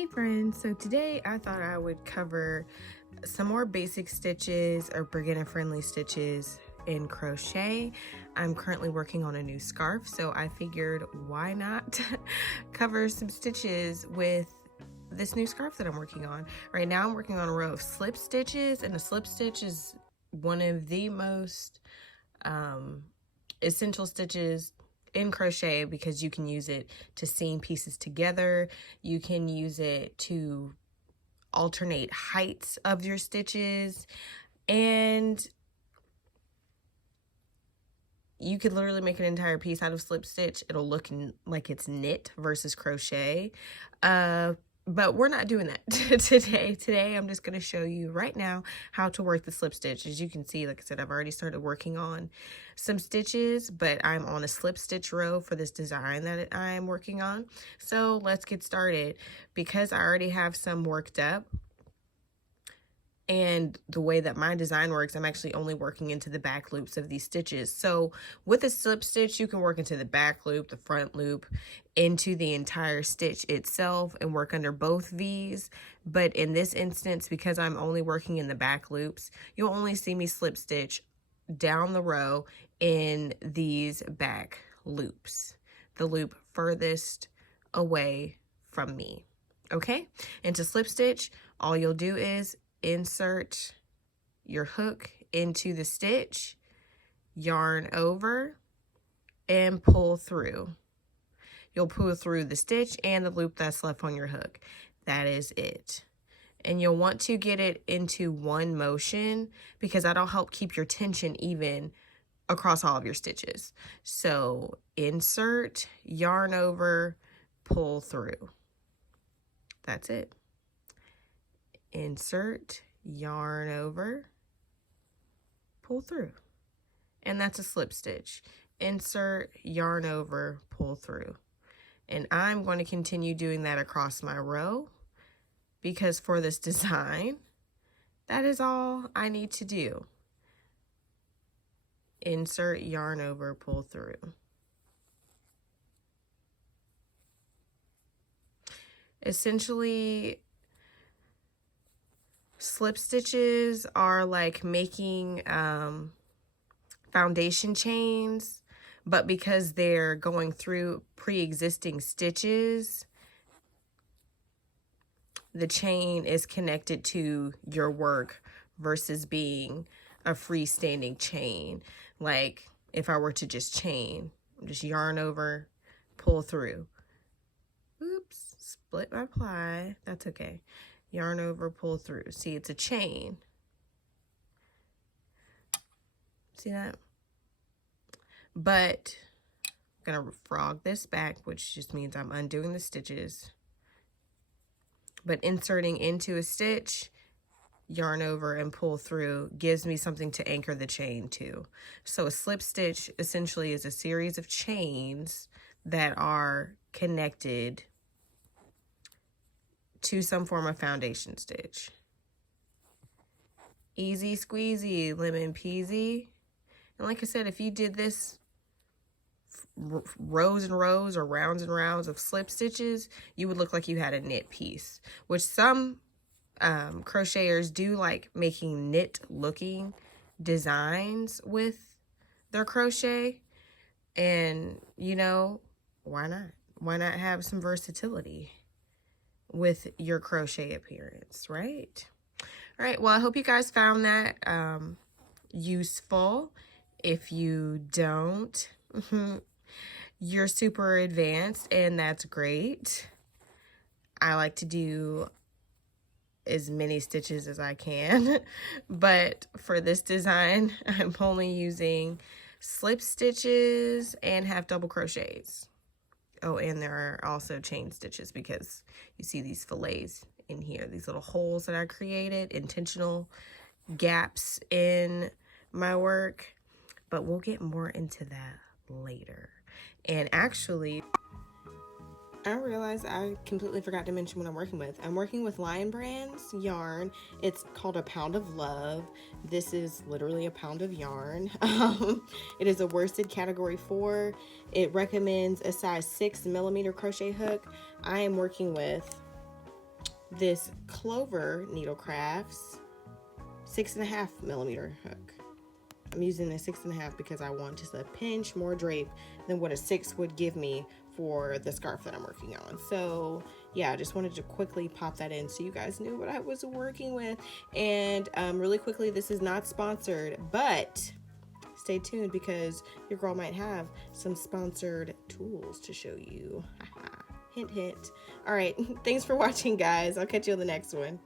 Hey friends, so today I thought I would cover some more basic stitches or beginner friendly stitches in crochet. I'm currently working on a new scarf, so I figured why not cover some stitches with this new scarf that I'm working on. Right now I'm working on a row of slip stitches, and a slip stitch is one of the most essential stitches in crochet because you can use it to seam pieces together. You can use it to alternate heights of your stitches, and you could literally make an entire piece out of slip stitch. It'll look like it's knit versus crochet. But we're not doing that today. Today, I'm just going to show you right now how to work the slip stitch. As you can see, like I said, I've already started working on some stitches, but I'm on a slip stitch row for this design that I'm working on. So let's get started. Because I already have some worked up, and the way that my design works, I'm actually only working into the back loops of these stitches. So with a slip stitch, you can work into the back loop, the front loop, into the entire stitch itself and work under both V's. But in this instance, because I'm only working in the back loops, you'll only see me slip stitch down the row in these back loops, the loop furthest away from me. Okay? And to slip stitch, all you'll do is insert your hook into the stitch, yarn over, and pull through. You'll pull through the stitch and the loop that's left on your hook. That is it. And you'll want to get it into one motion because that'll help keep your tension even across all of your stitches. So insert, yarn over, pull through. That's it. Insert, yarn over, pull through. And that's a slip stitch. Insert, yarn over, pull through. And I'm going to continue doing that across my row because for this design, that is all I need to do. Insert, yarn over, pull through. Essentially, slip stitches are like making foundation chains, but because they're going through pre-existing stitches, the chain is connected to your work versus being a freestanding chain. Like if I were to just chain, just yarn over, pull through. Oops, split my ply. That's okay. Yarn over, pull through. See, it's a chain. See that? But I'm going to frog this back, which just means I'm undoing the stitches. But inserting into a stitch, yarn over and pull through gives me something to anchor the chain to. So a slip stitch essentially is a series of chains that are connected to some form of foundation stitch. Easy squeezy, lemon peasy. And like I said, if you did this rows and rows or rounds and rounds of slip stitches, you would look like you had a knit piece, which some crocheters do like making knit looking designs with their crochet. And you know, why not? Why not have some versatility with your crochet appearance, right? All right, well, I hope you guys found that useful. If you don't, you're super advanced, and that's great. I like to do as many stitches as I can, but for this design, I'm only using slip stitches and half double crochets. Oh, and there are also chain stitches because you see these fillets in here, these little holes that I created, intentional gaps in my work, but we'll get more into that later. And actually, I realized I completely forgot to mention what I'm working with. I'm working with Lion Brand's yarn. It's called a pound of love. This is literally a pound of yarn. It is a worsted category 4. It recommends a size 6mm crochet hook. I am working with this Clover Needle Crafts 6.5 millimeter hook. I'm using the 6.5 because I want just a pinch more drape than what a 6 would give me for the scarf that I'm working on. So yeah, I just wanted to quickly pop that in so you guys knew what I was working with. And really quickly, this is not sponsored, but stay tuned because your girl might have some sponsored tools to show you. Hint, hint. All right, thanks for watching, guys. I'll catch you on the next one.